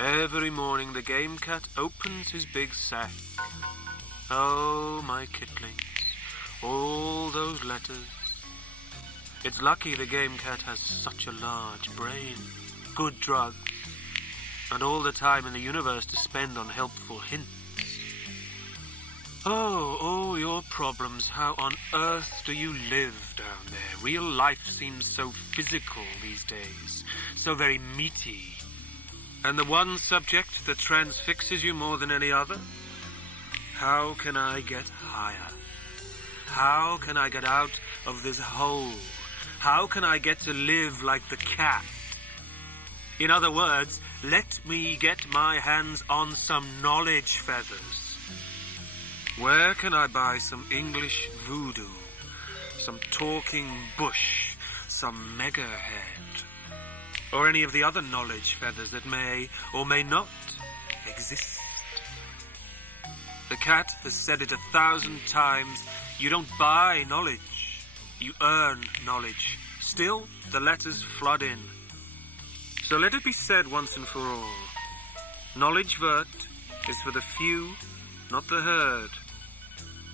Every morning the game cat opens his big sack. Oh, my kittlings, all those letters. It's lucky the game cat has such a large brain, good drugs, and all the time in the universe to spend on helpful hints. Oh, all your problems, how on earth do you live down there? Real life seems so physical these days, so very meaty. And the one subject that transfixes you more than any other? How can I get higher? How can I get out of this hole? How can I get to live like the cat? In other words, let me get my hands on some knowledge feathers. Where can I buy some English voodoo, some talking bush, some megahead, or any of the other knowledge feathers that may or may not exist? The cat has said it 1,000 times, you don't buy knowledge, you earn knowledge. Still, the letters flood in. So let it be said once and for all, knowledge Vurt is for the few, not the herd.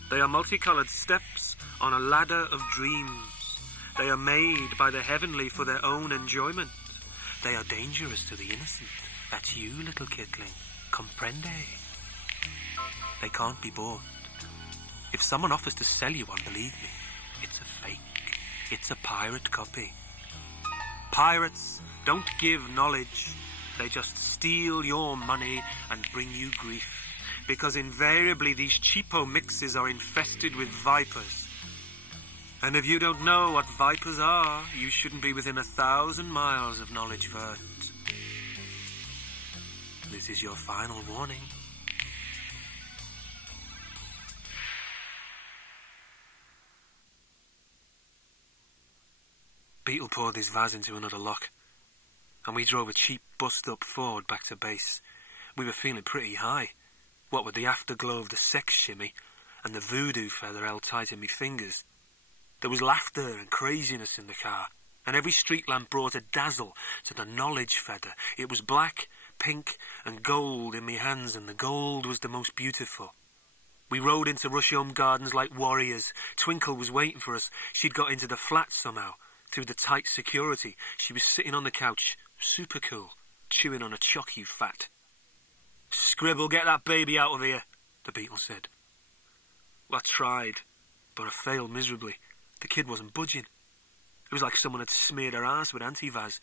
They are multicolored steps on a ladder of dreams. They are made by the heavenly for their own enjoyment. They are dangerous to the innocent. That's you, little kittling. Comprende? They can't be bought. If someone offers to sell you one, believe me, it's a fake. It's a pirate copy. Pirates don't give knowledge. They just steal your money and bring you grief. Because invariably these cheapo mixes are infested with vipers. And if you don't know what vipers are, you shouldn't be within 1,000 miles of knowledge Vurt. This is your final warning. Beetle poured his vase into another lock, and we drove a cheap bust-up Ford back to base. We were feeling pretty high. What with the afterglow of the sex shimmy and the voodoo feather held tight in me fingers. There was laughter and craziness in the car, and every street lamp brought a dazzle to the knowledge feather. It was black, pink, and gold in me hands, and the gold was the most beautiful. We rode into Rusholme Gardens like warriors. Twinkle was waiting for us. She'd got into the flat somehow, through the tight security. She was sitting on the couch, super cool, chewing on a choc, you fat. Scribble, get that baby out of here, the Beetle said. Well, I tried, but I failed miserably. The kid wasn't budging. It was like someone had smeared her ass with anti-vaz.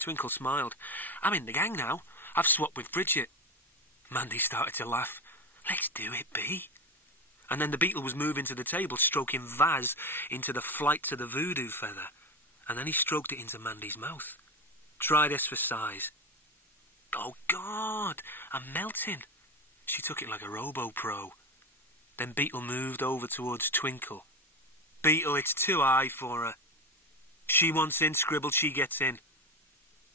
Twinkle smiled. I'm in the gang now. I've swapped with Bridget. Mandy started to laugh. Let's do it, B. And then the Beetle was moving to the table, stroking Vaz into the flight to the voodoo feather. And then he stroked it into Mandy's mouth. Try this for size. Oh, God, I'm melting. She took it like a robo-pro. Then Beetle moved over towards Twinkle. Beetle, it's too high for her. She wants in, Scribble, she gets in.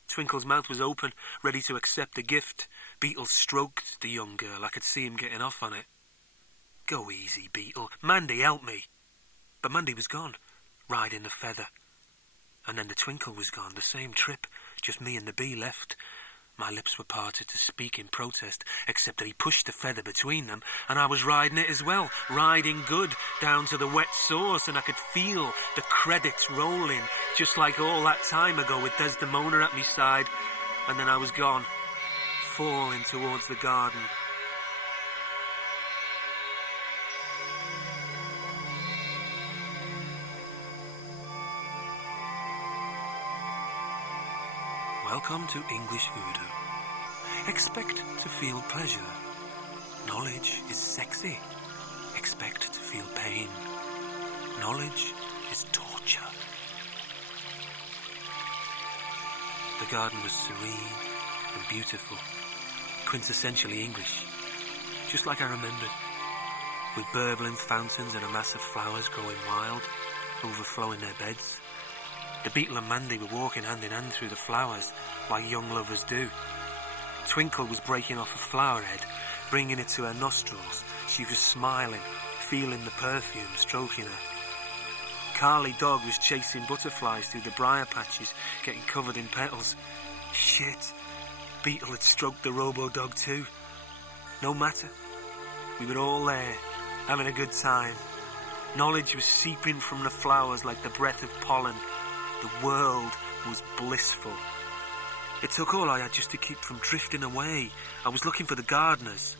Twinkle's mouth was open, ready to accept the gift. Beetle stroked the young girl. I could see him getting off on it. Go easy, Beetle. Mandy, help me. But Mandy was gone, riding the feather. And then the Twinkle was gone, the same trip, just me and the bee left. My lips were parted to speak in protest, except that he pushed the feather between them, and I was riding it as well, riding good, down to the wet source, and I could feel the credits rolling, just like all that time ago with Desdemona at my side, and then I was gone, falling towards the garden. Welcome to English Voodoo. Expect to feel pleasure. Knowledge is sexy. Expect to feel pain. Knowledge is torture. The garden was serene and beautiful, quintessentially English, just like I remembered, with burbling fountains and a mass of flowers growing wild, overflowing their beds. The Beetle and Mandy were walking hand in hand through the flowers, like young lovers do. Twinkle was breaking off a flower head, bringing it to her nostrils. She was smiling, feeling the perfume stroking her. Carly Dog was chasing butterflies through the briar patches, getting covered in petals. Shit, beetle had stroked the robo-dog too. No matter. We were all there, having a good time. Knowledge was seeping from the flowers like the breath of pollen. The world was blissful. It took all I had just to keep from drifting away. I was looking for the gardeners,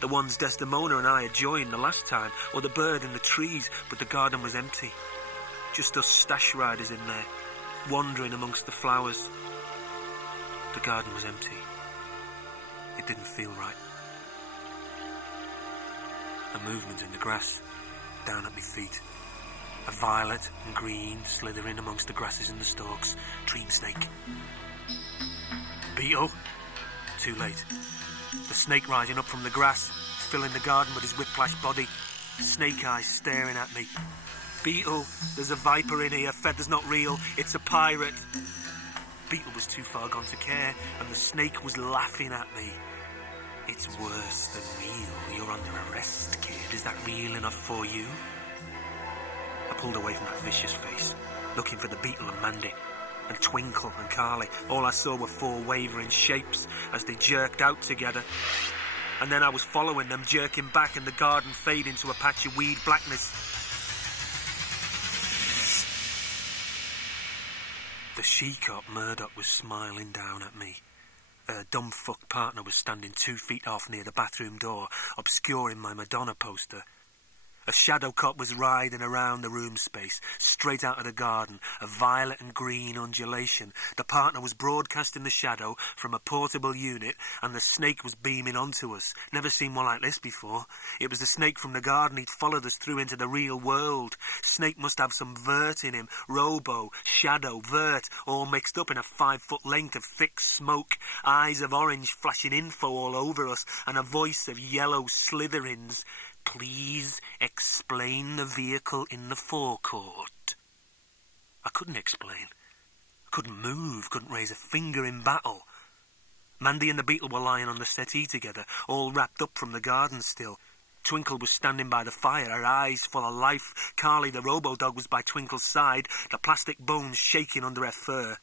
the ones Desdemona and I had joined the last time, or the bird in the trees, but the garden was empty. Just us stash riders in there, wandering amongst the flowers. The garden was empty. It didn't feel right. A movement in the grass, down at my feet. A violet and green slithering amongst the grasses and the stalks. Dream snake. Beetle. Too late. The snake rising up from the grass, filling the garden with his whiplash body. Snake eyes staring at me. Beetle, there's a viper in here. Feather's not real. It's a pirate. Beetle was too far gone to care, and the snake was laughing at me. It's worse than real. You're under arrest, kid. Is that real enough for you? I pulled away from that vicious face, looking for the beetle and Mandy, and Twinkle and Carly. All I saw were four wavering shapes as they jerked out together. And then I was following them, jerking back, and the garden faded into a patch of weed blackness. The she-cop Murdoch was smiling down at me. Her dumb fuck partner was standing 2 feet off near the bathroom door, obscuring my Madonna poster. A shadow cop was riding around the room space, straight out of the garden, a violet and green undulation. The partner was broadcasting the shadow from a portable unit, and the snake was beaming onto us. Never seen one like this before. It was the snake from the garden he'd followed us through into the real world. Snake must have some Vurt in him. Robo, shadow, Vurt, all mixed up in a 5-foot length of thick smoke. Eyes of orange flashing info all over us, and a voice of yellow slitherings. Please explain the vehicle in the forecourt. I couldn't explain. I couldn't move, couldn't raise a finger in battle. Mandy and the beetle were lying on the settee together, all wrapped up from the garden still. Twinkle was standing by the fire, her eyes full of life. Carly, the robo-dog, was by Twinkle's side, the plastic bones shaking under her fur.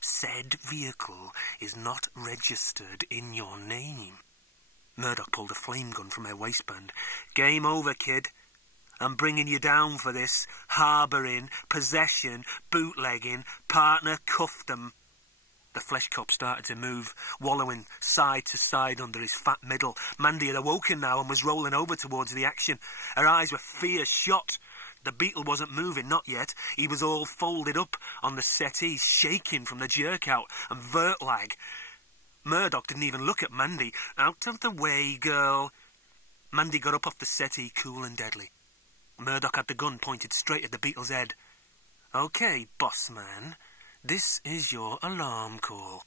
Said vehicle is not registered in your name. Murdoch pulled a flame gun from her waistband. Game over, kid. I'm bringing you down for this. Harbouring, possession, bootlegging, partner cuffed them. The flesh cop started to move, wallowing side to side under his fat middle. Mandy had awoken now and was rolling over towards the action. Her eyes were fear-shot. The beetle wasn't moving, not yet. He was all folded up on the settee, shaking from the jerk-out and vert lag. Murdoch didn't even look at Mandy. Out of the way, girl. Mandy got up off the settee, cool and deadly. Murdoch had the gun pointed straight at the beetle's head. Okay, boss man. This is your alarm call.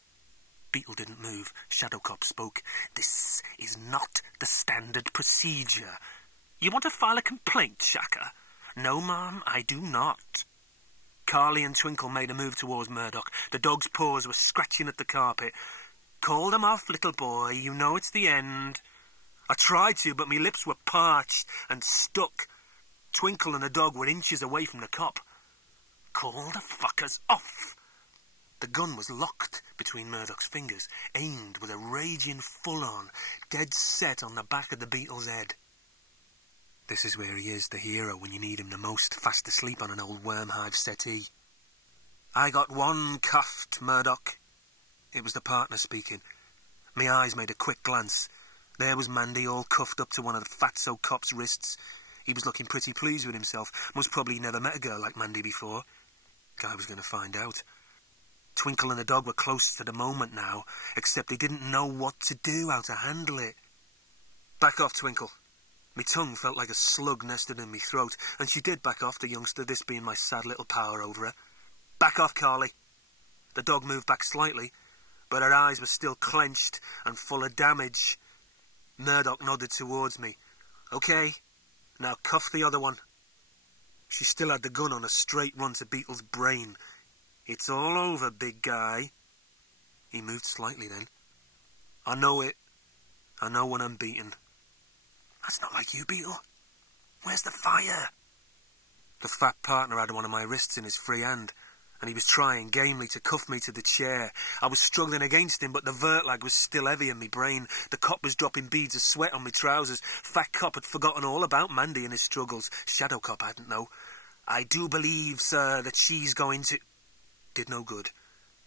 Beetle didn't move. Shadow Cop spoke. This is not the standard procedure. You want to file a complaint, Shaka? No, ma'am, I do not. Carly and Twinkle made a move towards Murdoch. The dog's paws were scratching at the carpet. Call them off, little boy. You know it's the end. I tried to, but my lips were parched and stuck. Twinkle and the dog were inches away from the cop. Call the fuckers off. The gun was locked between Murdoch's fingers, aimed with a raging full-on, dead set on the back of the beetle's head. This is where he is, the hero, when you need him the most, fast asleep on an old worm-hive settee. I got one cuffed, Murdoch. It was the partner speaking. My eyes made a quick glance. There was Mandy, all cuffed up to one of the fatso cop's wrists. He was looking pretty pleased with himself. Most probably never met a girl like Mandy before. Guy was going to find out. Twinkle and the dog were close to the moment now, except they didn't know what to do, how to handle it. Back off, Twinkle. My tongue felt like a slug nested in my throat, and she did back off, the youngster, this being my sad little power over her. Back off, Carly. The dog moved back slightly, but her eyes were still clenched and full of damage. Murdoch nodded towards me. Okay, now cuff the other one. She still had the gun on a straight run to Beetle's brain. It's all over, big guy. He moved slightly then. I know it. I know when I'm beaten. That's not like you, Beetle. Where's the fire? The fat partner had one of my wrists in his free hand, and he was trying gamely to cuff me to the chair. I was struggling against him, but the Vurt lag was still heavy in me brain. The cop was dropping beads of sweat on me trousers. Fat cop had forgotten all about Mandy and his struggles. Shadow cop hadn't, though. "I do believe, sir, that she's going to..." Did no good.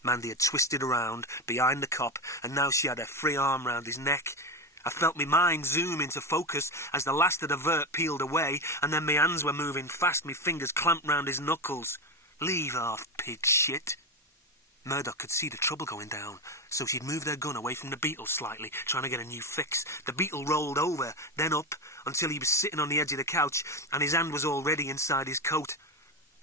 Mandy had twisted around behind the cop, and now she had her free arm round his neck. I felt my mind zoom into focus as the last of the Vurt peeled away, and then my hands were moving fast, my fingers clamped round his knuckles. "Leave off, pig shit." Murdoch could see the trouble going down, so she'd moved her gun away from the beetle slightly, trying to get a new fix. The beetle rolled over, then up, until he was sitting on the edge of the couch, and his hand was already inside his coat.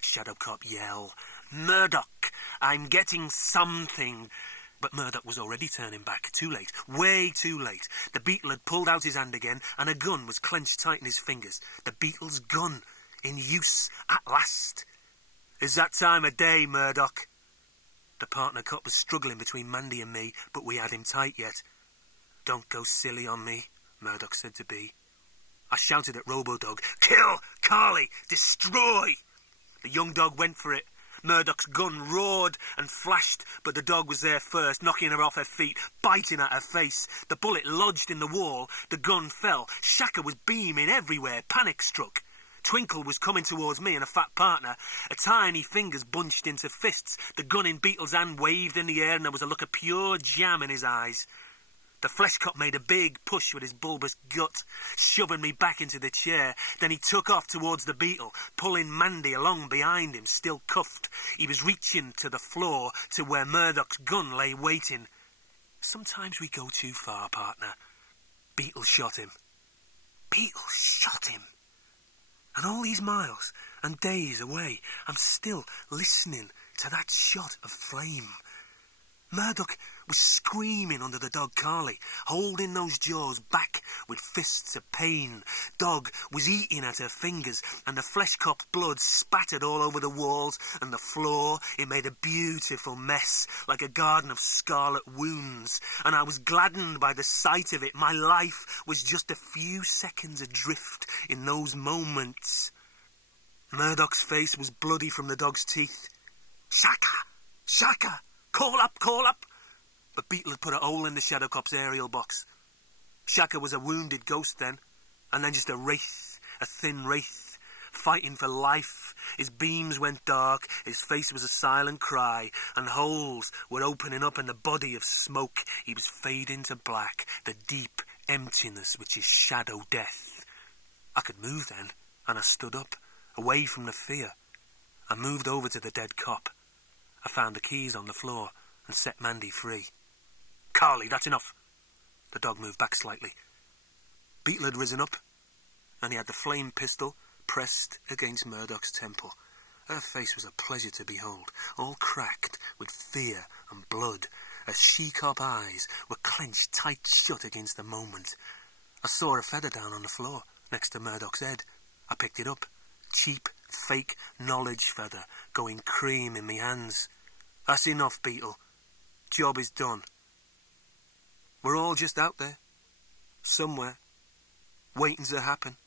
Shadow cop yell, "Murdoch, I'm getting something." But Murdoch was already turning back. Too late. Way too late. The beetle had pulled out his hand again, and a gun was clenched tight in his fingers. The beetle's gun. In use. At last. "Is that time of day, Murdoch?" The partner cop was struggling between Mandy and me, but we had him tight yet. "Don't go silly on me," Murdoch said to B. I shouted at Robo-Dog, "Kill! Carly! Destroy!" The young dog went for it. Murdoch's gun roared and flashed, but the dog was there first, knocking her off her feet, biting at her face. The bullet lodged in the wall. The gun fell. Shaka was beaming everywhere, panic-struck. Twinkle was coming towards me and a fat partner. Her tiny fingers bunched into fists. The gun in Beetle's hand waved in the air, and there was a look of pure jam in his eyes. The flesh cop made a big push with his bulbous gut, shoving me back into the chair. Then he took off towards the beetle, pulling Mandy along behind him, still cuffed. He was reaching to the floor, to where Murdoch's gun lay waiting. "Sometimes we go too far, partner." Beetle shot him. Beetle shot him. And all these miles and days away, I'm still listening to that shot of flame. Murdoch was screaming under the dog Carly, holding those jaws back with fists of pain. Dog was eating at her fingers, and the flesh cop's blood spattered all over the walls and the floor. It made a beautiful mess, like a garden of scarlet wounds, and I was gladdened by the sight of it. My life was just a few seconds adrift in those moments. Murdoch's face was bloody from the dog's teeth. "Shaka! Shaka! Call up, call up!" But Beetle had put a hole in the Shadow Cop's aerial box. Shaka was a wounded ghost then, and then just a wraith, a thin wraith, fighting for life. His beams went dark, his face was a silent cry, and holes were opening up in the body of smoke. He was fading to black, the deep emptiness which is shadow death. I could move then, and I stood up, away from the fear. I moved over to the dead cop. I found the keys on the floor and set Mandy free. "Carly, that's enough." The dog moved back slightly. Beetle had risen up, and he had the flame pistol pressed against Murdoch's temple. Her face was a pleasure to behold, all cracked with fear and blood. Her she-cop eyes were clenched tight shut against the moment. I saw a feather down on the floor next to Murdoch's head. I picked it up. Cheap, fake knowledge feather going cream in me hands. "That's enough, Beetle. Job is done. We're all just out there, somewhere, waiting to happen."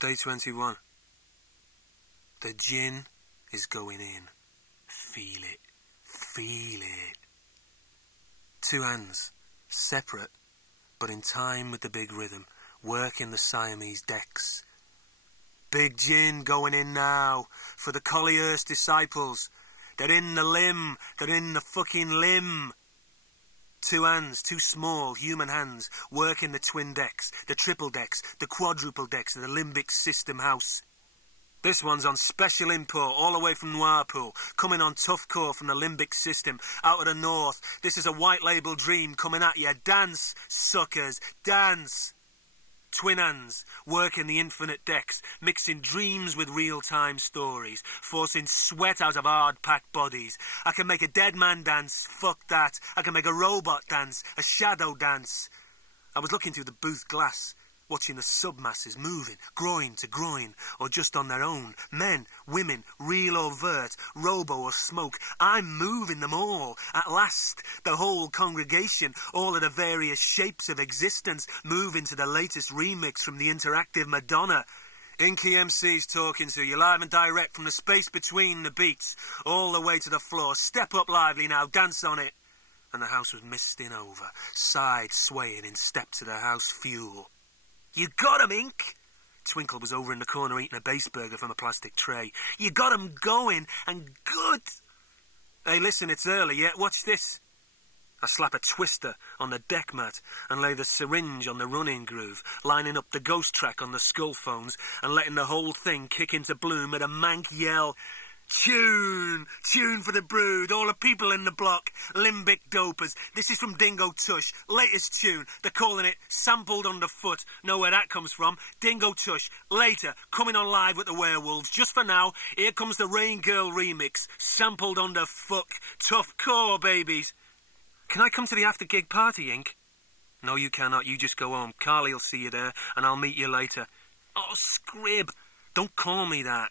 Day 21. The gin is going in. Feel it. Feel it. Two hands, separate, but in time with the big rhythm, working the Siamese decks. Big gin going in now, for the Collier's disciples. They're in the limb. They're in the fucking limb. Two hands, two small human hands, working the twin decks, the triple decks, the quadruple decks of the Limbic System house. This one's on special import all the way from Noirpool, coming on tough core from the Limbic System, out of the north. This is a white label dream coming at you. Dance, suckers, dance. Twin hands, working the infinite decks, mixing dreams with real-time stories, forcing sweat out of hard-packed bodies. I can make a dead man dance, fuck that. I can make a robot dance, a shadow dance. I was looking through the booth glass, watching the submasses moving, groin to groin, or just on their own. Men, women, real or vert, robo or smoke. I'm moving them all. At last, the whole congregation, all of the various shapes of existence, moving to the latest remix from the interactive Madonna. Inky MC's talking to you, live and direct from the space between the beats, all the way to the floor. Step up lively now, dance on it. And the house was misting over, side swaying in step to the house fuel. You got 'em, Ink! Twinkle was over in the corner eating a base burger from a plastic tray. You got 'em going, and good! Hey, listen, it's early yet. Watch this. I slap a twister on the deck mat and lay the syringe on the running groove, lining up the ghost track on the skull phones and letting the whole thing kick into bloom at a mank yell. Tune! Tune for the brood, all the people in the block, limbic dopers. This is from Dingo Tush, latest tune. They're calling it Sampled Underfoot. Know where that comes from? Dingo Tush, later, coming on live with the werewolves. Just for now, here comes the Rain Girl remix, Sampled Underfoot. Tough core, babies. Can I come to the after-gig party, Ink? No, you cannot. You just go home. Carly'll see you there, and I'll meet you later. Oh, Scrib, don't call me that.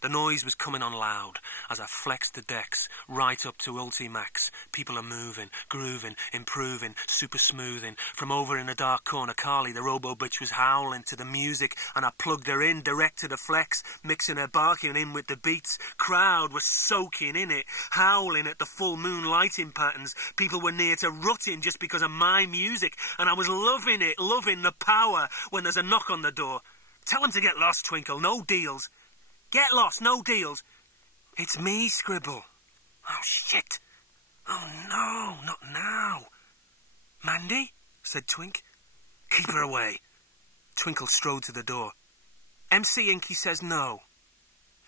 The noise was coming on loud as I flexed the decks right up to Ultimax. People are moving, grooving, improving, super smoothing. From over in the dark corner, Carly, the robo bitch, was howling to the music, and I plugged her in direct to the flex, mixing her barking in with the beats. Crowd was soaking in it, howling at the full moon lighting patterns. People were near to rutting just because of my music, and I was loving it, loving the power when there's a knock on the door. Tell them to get lost, Twinkle, no deals. Get lost, no deals. It's me, Scribble. Oh, shit. Oh, no, not now. Mandy? Said Twink. Keep her away. Twinkle strode to the door. MC Inky says no.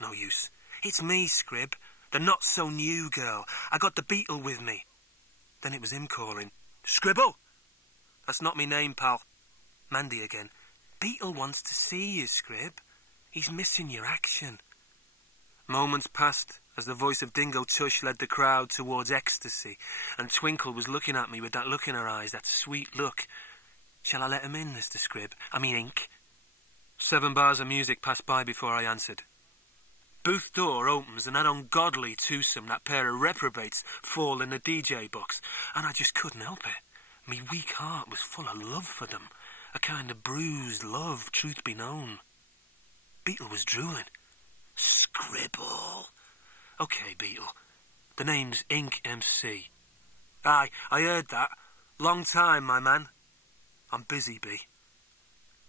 No use. It's me, Scrib, the not-so-new girl. I got the Beetle with me. Then it was him calling. Scribble! That's not me name, pal. Mandy again. Beetle wants to see you, Scrib. He's missing your action. Moments passed as the voice of Dingo Tush led the crowd towards ecstasy, and Twinkle was looking at me with that look in her eyes, that sweet look. Shall I let him in, Mr. Scrib? Ink? 7 bars of music passed by before I answered. Booth door opens and that ungodly twosome, that pair of reprobates, fall in the DJ box, and I just couldn't help it. Me weak heart was full of love for them, a kind of bruised love, truth be known. Beetle was drooling. Scribble. Okay, Beetle. The name's Ink MC. Aye, I heard that. Long time, my man. I'm busy, B.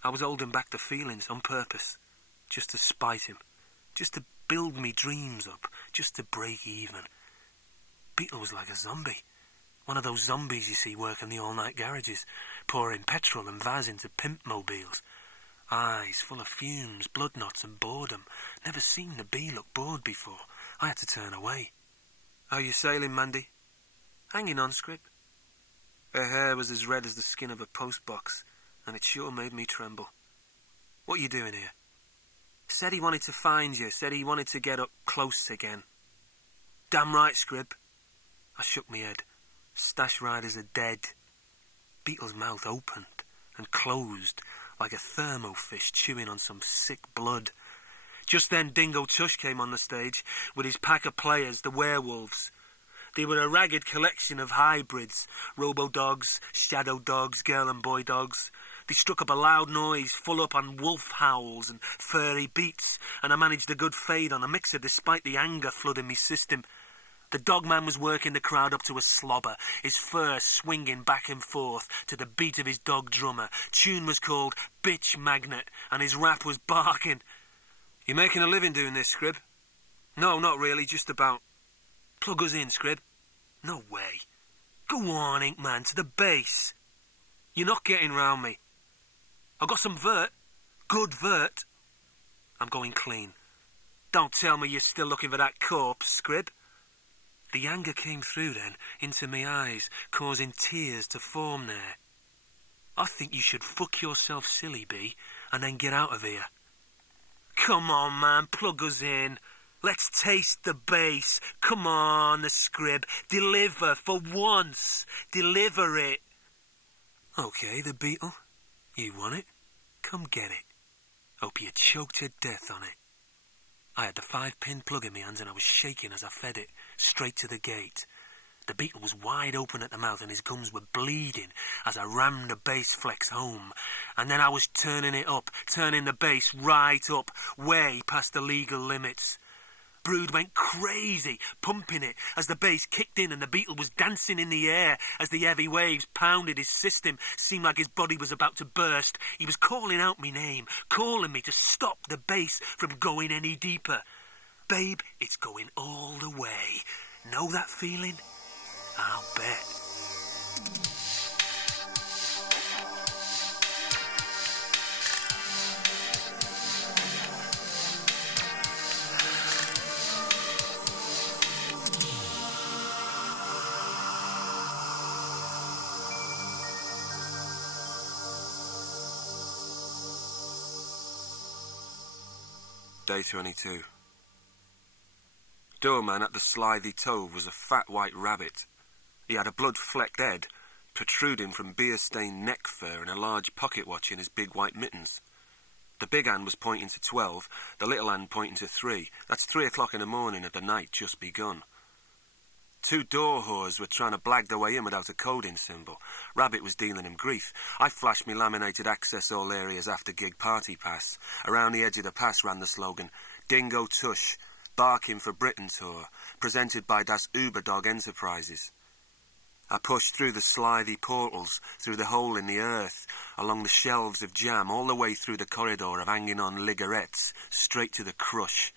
I was holding back the feelings on purpose, just to spite him, just to build me dreams up, just to break even. Beetle was like a zombie. One of those zombies you see working the all-night garages, pouring petrol and Vaz into pimp mobiles. Eyes full of fumes, blood knots and boredom. Never seen the bee look bored before. I had to turn away. How you sailing, Mandy? Hanging on, Scrib. Her hair was as red as the skin of a postbox, and it sure made me tremble. What you doing here? Said he wanted to find you, said he wanted to get up close again. Damn right, Scrib. I shook me head. Stash riders are dead. Beetle's mouth opened and closed like a thermofish chewing on some sick blood. Just then Dingo Tush came on the stage with his pack of players, the werewolves. They were a ragged collection of hybrids, robo-dogs, shadow dogs, girl and boy dogs. They struck up a loud noise, full up on wolf howls and furry beats, and I managed a good fade on a mixer despite the anger flooding me system. The dogman was working the crowd up to a slobber, his fur swinging back and forth to the beat of his dog drummer. Tune was called Bitch Magnet, and his rap was barking. You making a living doing this, Scrib? No, not really, just about. Plug us in, Scrib. No way. Go on, Inkman, to the base. You're not getting round me. I've got some Vurt. Good Vurt. I'm going clean. Don't tell me you're still looking for that corpse, Scrib. The anger came through then, into me eyes, causing tears to form there. I think you should fuck yourself silly, Bee, and then get out of here. Come on, man, plug us in. Let's taste the bass. Come on, the scrib. Deliver for once. Deliver it. Okay, the Beetle. You want it? Come get it. Hope you choke to death on it. I had the 5-pin plug in my hands and I was shaking as I fed it, straight to the gate. The Beetle was wide open at the mouth and his gums were bleeding as I rammed the bass flex home. And then I was turning it up, turning the bass right up, way past the legal limits. Brood went crazy, pumping it as the bass kicked in and the Beetle was dancing in the air as the heavy waves pounded his system. Seemed like his body was about to burst. He was calling out my name, calling me to stop the bass from going any deeper. Babe, it's going all the way. Know that feeling? I'll bet. Day 22. Doorman at the Slithy Tove was a fat white rabbit. He had a blood-flecked head, protruding from beer-stained neck fur and a large pocket watch in his big white mittens. The big hand was pointing to 12, the little hand pointing to 3. That's 3 o'clock in the morning of the night just begun. 2 door whores were trying to blag their way in without a coding symbol. Rabbit was dealing him grief. I flashed me laminated access all areas after gig party pass. Around the edge of the pass ran the slogan, Dingo Tush, Barking for Britain Tour, presented by Das Uberdog Enterprises. I pushed through the slithy portals, through the hole in the earth, along the shelves of jam, all the way through the corridor of hanging-on ligarettes, straight to the crush.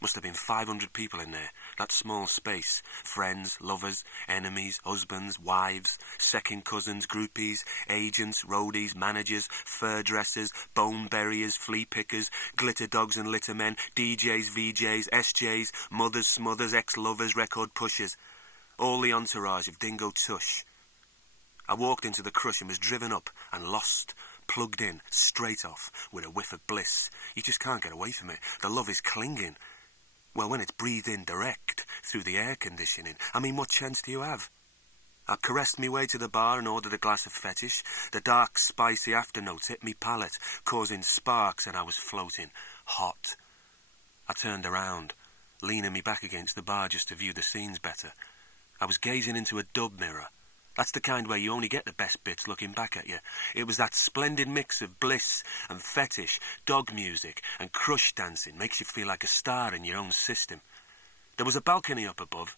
Must have been 500 people in there, that small space. Friends, lovers, enemies, husbands, wives, second cousins, groupies, agents, roadies, managers, fur dressers, bone buriers, flea pickers, glitter dogs and litter men, DJs, VJs, SJs, mothers, smothers, ex-lovers, record pushers. All the entourage of Dingo Tush. I walked into the crush and was driven up and lost, plugged in, straight off, with a whiff of bliss. You just can't get away from it. The love is clinging. Well, when it's breathed in direct, through the air conditioning, I mean, what chance do you have? I caressed me way to the bar and ordered a glass of fetish. The dark, spicy afternotes hit me palate, causing sparks, and I was floating, hot. I turned around, leaning me back against the bar just to view the scenes better. I was gazing into a dub mirror. That's the kind where you only get the best bits looking back at you. It was that splendid mix of bliss and fetish, dog music and crush dancing makes you feel like a star in your own system. There was a balcony up above,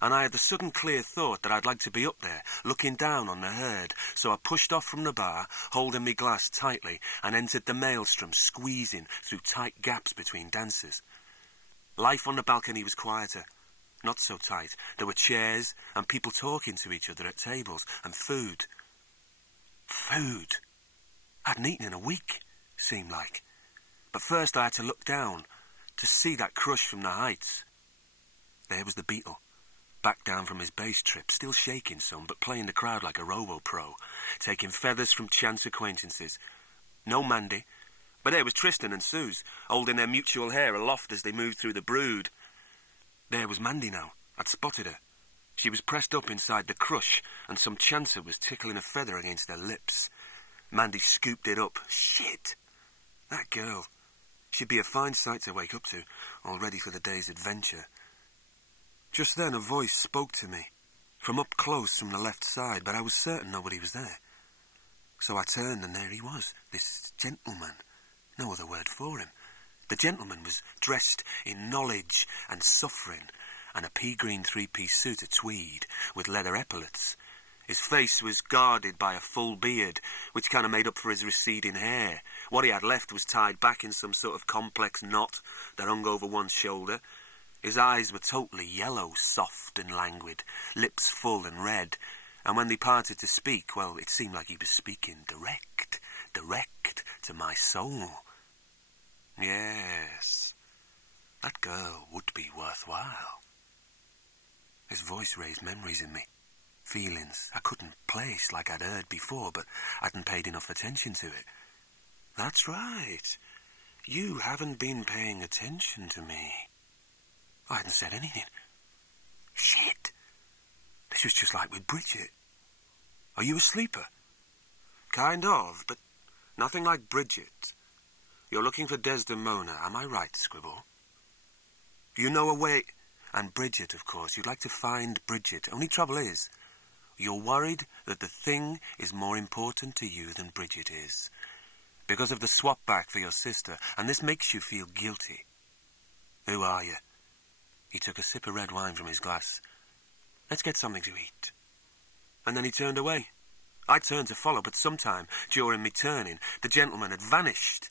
and I had the sudden clear thought that I'd like to be up there, looking down on the herd, so I pushed off from the bar, holding me glass tightly, and entered the maelstrom, squeezing through tight gaps between dancers. Life on the balcony was quieter. Not so tight. There were chairs and people talking to each other at tables and food. Food. I hadn't eaten in a week, seemed like. But first I had to look down to see that crush from the heights. There was the Beetle, back down from his bass trip, still shaking some, but playing the crowd like a robo-pro, taking feathers from chance acquaintances. No Mandy, but there was Tristan and Suze, holding their mutual hair aloft as they moved through the brood. There was Mandy now. I'd spotted her. She was pressed up inside the crush, and some chancer was tickling a feather against her lips. Mandy scooped it up. Shit! That girl. She'd be a fine sight to wake up to, all ready for the day's adventure. Just then a voice spoke to me, from up close from the left side, but I was certain nobody was there. So I turned, and there he was, this gentleman. No other word for him. The gentleman was dressed in knowledge and suffering, and a pea-green three-piece suit of tweed with leather epaulets. His face was guarded by a full beard, which kind of made up for his receding hair. What he had left was tied back in some sort of complex knot that hung over one shoulder. His eyes were totally yellow, soft and languid, lips full and red, and when they parted to speak, well, it seemed like he was speaking direct to my soul. Yes, that girl would be worthwhile. His voice raised memories in me. feelings I couldn't place like I'd heard before, but hadn't paid enough attention to it. That's right. You haven't been paying attention to me. I hadn't said anything. Shit. This was just like with Bridget. Are you a sleeper? Kind of, but nothing like Bridget. You're looking for Desdemona, am I right, Scribble? You know a way... And Bridget, of course. You'd like to find Bridget. Only trouble is, you're worried that the thing is more important to you than Bridget is. Because of the swap back for your sister, and this makes you feel guilty. Who are you? He took a sip of red wine from his glass. Let's get something to eat. And then he turned away. I turned to follow, but sometime, during me turning, the gentleman had vanished.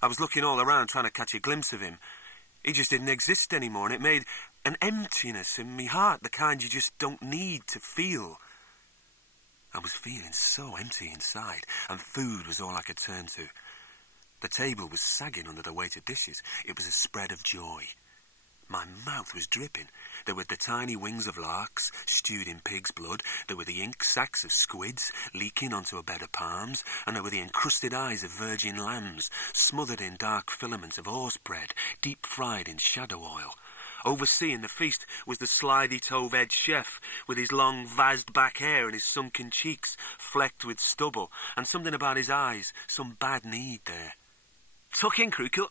I was looking all around trying to catch a glimpse of him. He just didn't exist anymore, and it made an emptiness in me heart, the kind you just don't need to feel. I was feeling so empty inside, and food was all I could turn to. The table was sagging under the weight of dishes. It was a spread of joy. My mouth was dripping. There were the tiny wings of larks, stewed in pig's blood. There were the ink sacs of squids, leaking onto a bed of palms. And there were the encrusted eyes of virgin lambs, smothered in dark filaments of horse bread, deep-fried in shadow oil. Overseeing the feast was the slithy tove-edged chef, with his long, vazzed back hair and his sunken cheeks, flecked with stubble, and something about his eyes, some bad need there. Tuck in, crew cut.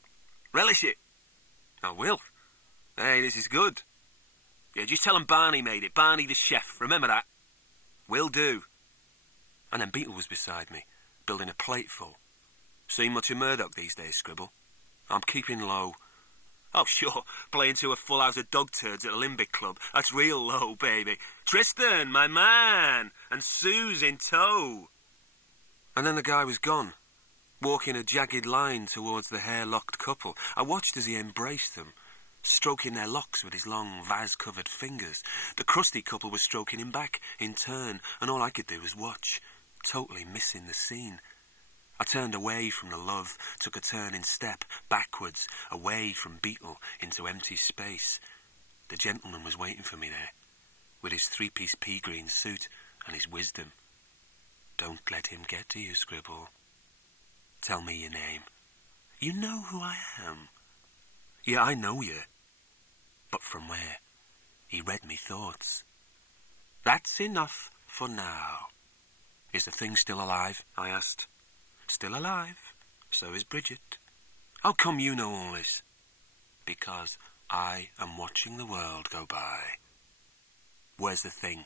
Relish it. I will. Hey, this is good. Yeah, just tell him Barney made it. Barney the chef. Remember that? Will do. And then Beetle was beside me, building a plateful. Seen much of Murdoch these days, Scribble? I'm keeping low. Oh, sure. Playing to a full house of dog turds at a Limbic club. That's real low, baby. Tristan, my man. And Sue's in tow. And then the guy was gone, walking a jagged line towards the hair-locked couple. I watched as he embraced them, stroking their locks with his long, vase-covered fingers. The crusty couple was stroking him back, in turn, and all I could do was watch, totally missing the scene. I turned away from the love, took a turn in step, backwards, away from Beetle, into empty space. The gentleman was waiting for me there, with his three-piece pea-green suit and his wisdom. Don't let him get to you, Scribble. Tell me your name. You know who I am. Yeah, I know you. But from where? He read me thoughts. That's enough for now. Is the thing still alive? I asked. Still alive. So is Bridget. How come you know all this? Because I am watching the world go by. Where's the thing?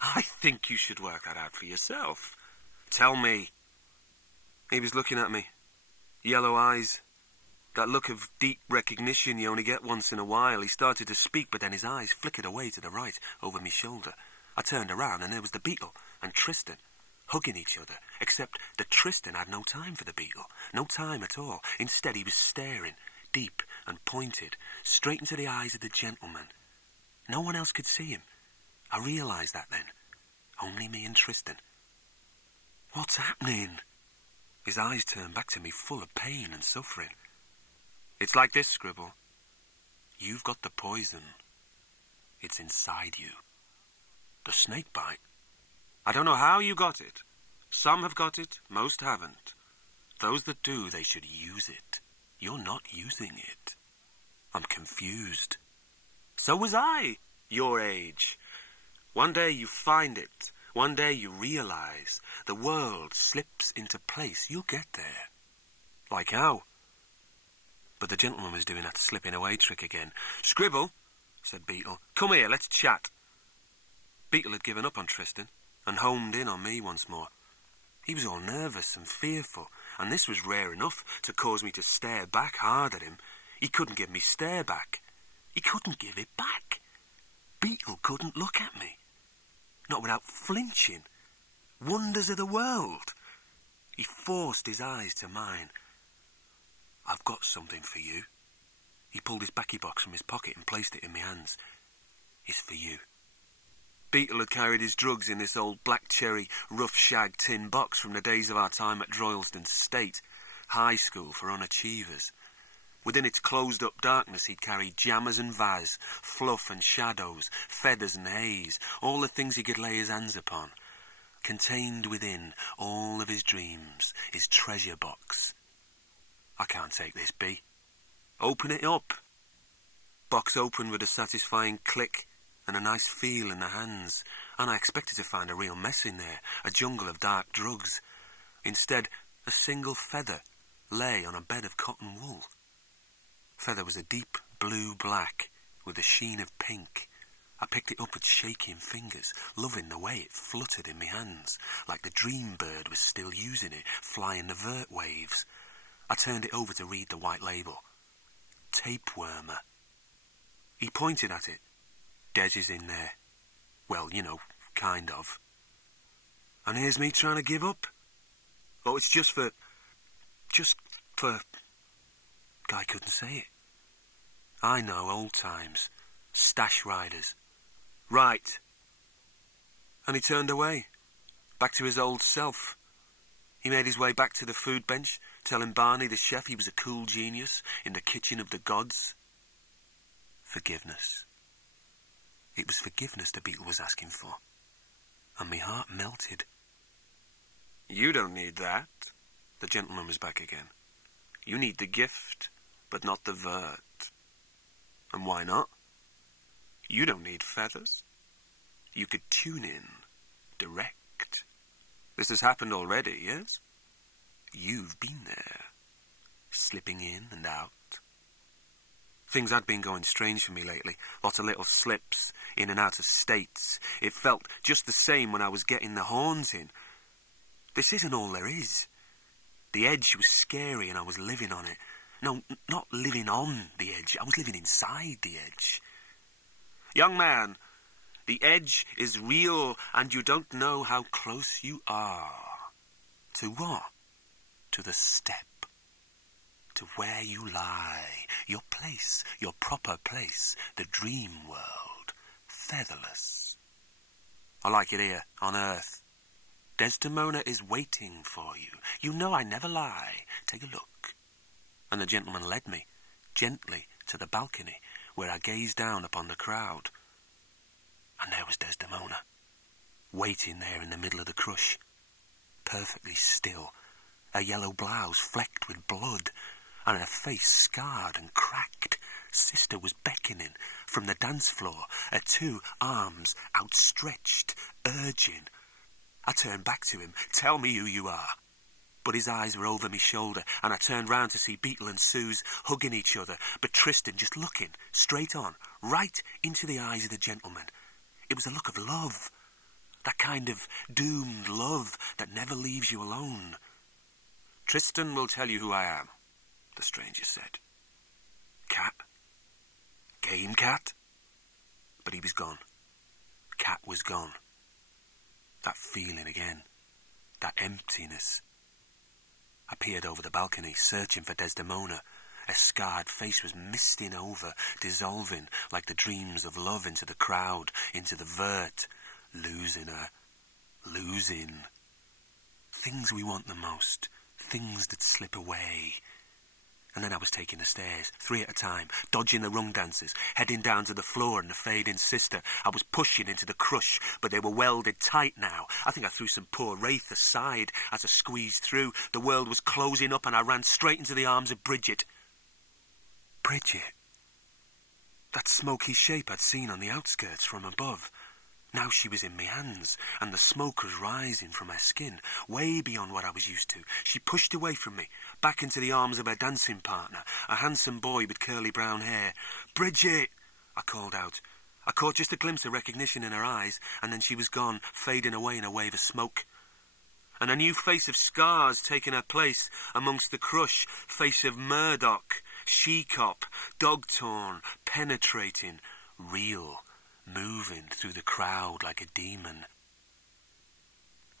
I think you should work that out for yourself. Tell me. He was looking at me. Yellow eyes. That look of deep recognition you only get once in a while. He started to speak, but then his eyes flickered away to the right, over my shoulder. I turned around, and there was the Beetle and Tristan, hugging each other, except that Tristan had no time for the Beetle. No time at all. Instead, he was staring, deep and pointed, straight into the eyes of the gentleman. No one else could see him. I realised that then. Only me and Tristan. What's happening? His eyes turned back to me full of pain and suffering. It's like this, Scribble. You've got the poison. It's inside you. The snakebite. I don't know how you got it. Some have got it, most haven't. Those that do, they should use it. You're not using it. I'm confused. So was I, your age. One day you find it. One day you realise. The world slips into place. You'll get there. Like how? But the gentleman was doing that slipping away trick again. Scribble, said Beetle. Come here, let's chat. Beetle had given up on Tristan and homed in on me once more. He was all nervous and fearful, and this was rare enough to cause me to stare back hard at him. He couldn't give me stare back. He couldn't give it back. Beetle couldn't look at me. Not without flinching. Wonders of the world. He forced his eyes to mine. I've got something for you. He pulled his baccy box from his pocket and placed it in my hands. It's for you. Beetle had carried his drugs in this old black cherry, rough shag tin box from the days of our time at Droylsden State, high school for unachievers. Within its closed-up darkness he'd carried jammers and vase, fluff and shadows, feathers and haze, all the things he could lay his hands upon. Contained within all of his dreams, his treasure box. I can't take this, B. Open it up. Box opened with a satisfying click and a nice feel in the hands, and I expected to find a real mess in there, a jungle of dark drugs. Instead, a single feather lay on a bed of cotton wool. Feather was a deep blue-black with a sheen of pink. I picked it up with shaking fingers, loving the way it fluttered in my hands, like the dream bird was still using it, flying the Vurt waves. I turned it over to read the white label. Tapewormer. He pointed at it. Des is in there. Well, you know, kind of. And here's me trying to give up. Oh, it's just for... Guy couldn't say it. I know, old times. Stash riders. Right. And he turned away. Back to his old self. He made his way back to the food bench, telling Barney, the chef, he was a cool genius in the kitchen of the gods. Forgiveness. It was forgiveness the beetle was asking for. And my heart melted. You don't need that. The gentleman was back again. You need the gift, but not the Vurt. And why not? You don't need feathers. You could tune in, direct. This has happened already, yes? You've been there, slipping in and out. Things had been going strange for me lately. Lots of little slips, in and out of states. It felt just the same when I was getting the horns in. This isn't all there is. The edge was scary and I was living on it. No, not living on the edge. I was living inside the edge. Young man, the edge is real and you don't know how close you are. To what? To the step. To where you lie. Your place, your proper place. The dream world. Featherless. I like it here, on Earth. Desdemona is waiting for you. You know I never lie. Take a look. And the gentleman led me, gently, to the balcony, where I gazed down upon the crowd. And there was Desdemona, waiting there in the middle of the crush, perfectly still, a yellow blouse flecked with blood, and her face scarred and cracked. Sister was beckoning from the dance floor, her two arms outstretched, urging. I turned back to him. Tell me who you are. But his eyes were over my shoulder, and I turned round to see Beetle and Suze hugging each other, but Tristan just looking, straight on, right into the eyes of the gentleman. It was a look of love, that kind of doomed love that never leaves you alone. Tristan will tell you who I am, the stranger said. Cat? Game cat? But he was gone. Cat was gone. That feeling again, that emptiness. I peered over the balcony, searching for Desdemona. Her scarred face was misting over, dissolving like the dreams of love into the crowd, into the Vurt. Losing her. Losing. Things we want the most. Things that slip away. And then I was taking the stairs, 3 at a time, dodging the rung dancers, heading down to the floor and the fading sister. I was pushing into the crush, but they were welded tight now. I think I threw some poor wraith aside as I squeezed through. The world was closing up and I ran straight into the arms of Bridget. Bridget. That smoky shape I'd seen on the outskirts from above. Now she was in my hands, and the smoke was rising from her skin, way beyond what I was used to. She pushed away from me, back into the arms of her dancing partner, a handsome boy with curly brown hair. Bridget! I called out. I caught just a glimpse of recognition in her eyes, and then she was gone, fading away in a wave of smoke. And a new face of scars taking her place amongst the crush, face of Murdoch, she-cop, dog-torn, penetrating, real. Moving through the crowd like a demon.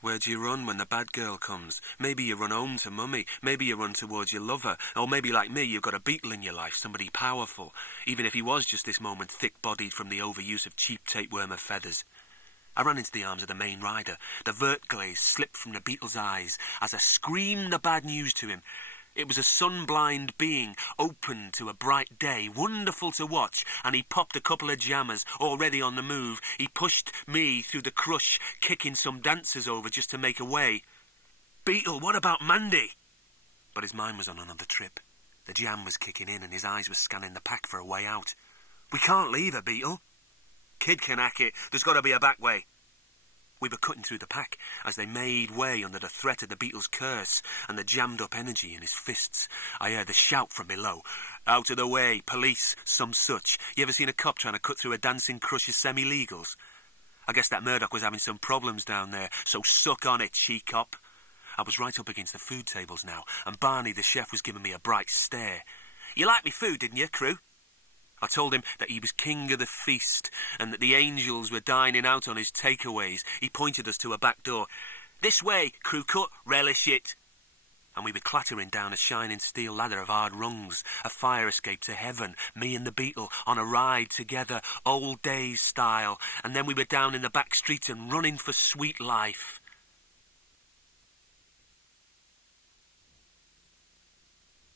Where do you run when the bad girl comes? Maybe you run home to mummy, maybe you run towards your lover, or maybe like me you've got a beetle in your life, somebody powerful, even if he was just this moment thick-bodied from the overuse of cheap tapeworm feathers. I ran into the arms of the main rider. The Vurt glaze slipped from the beetle's eyes as I screamed the bad news to him. It was a sun-blind being, open to a bright day, wonderful to watch, and he popped a couple of jammers, already on the move. He pushed me through the crush, kicking some dancers over just to make a way. "Beetle, what about Mandy?" But his mind was on another trip. The jam was kicking in and his eyes were scanning the pack for a way out. "We can't leave her, Beetle." "Kid can hack it. There's got to be a back way." We were cutting through the pack as they made way under the threat of the Beetle's curse and the jammed-up energy in his fists. I heard the shout from below. "Out of the way, police, some such. You ever seen a cop trying to cut through a dancing crush of semi-legals? I guess that Murdoch was having some problems down there, so suck on it, she-cop." I was right up against the food tables now, and Barney the chef was giving me a bright stare. "You like me food, didn't you, crew?" I told him that he was king of the feast and that the angels were dining out on his takeaways. He pointed us to a back door. "This way, crew cut, relish it." And we were clattering down a shining steel ladder of hard rungs, a fire escape to heaven, me and the Beetle on a ride together, old days style, and then we were down in the back streets and running for sweet life.